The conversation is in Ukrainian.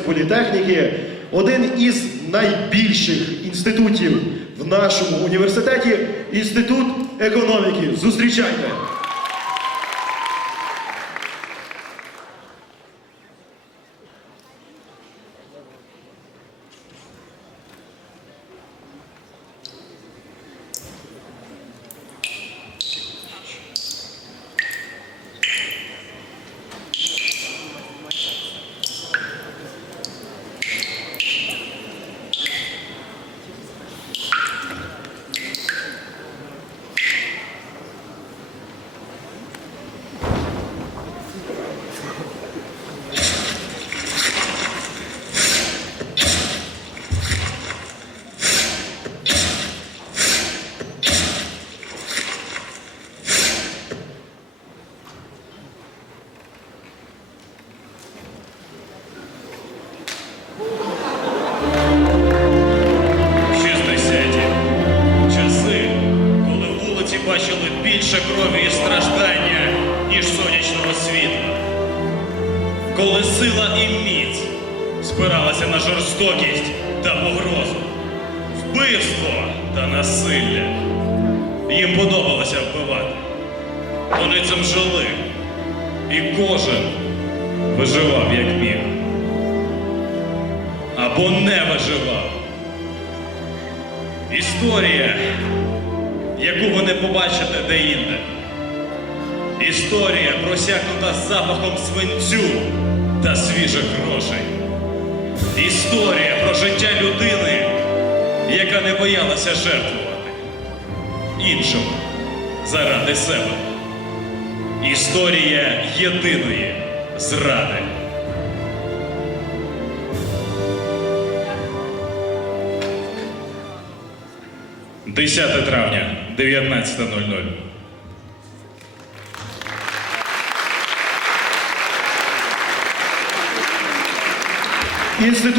політехніки, один із найбільших інститутів в нашому університеті інститут економіки. Зустрічайте! Шістдесяті часи, коли вулиці бачили більше крові і страждання, ніж сонячного світла. Коли сила і міць спиралися на жорстокість та погрозу, вбивство та насилля. Їм подобалося вбивати. Вони цим жили. І кожен виживав як міг. Або не виживав. Історія, яку ви не побачите де-інде. Історія, просякнута запахом свинцю та свіжих грошей. Історія про життя людини, яка не боялася жертвувати іншим заради себе. Історія єдиної зради. Десяте травня, 19.00. Інститут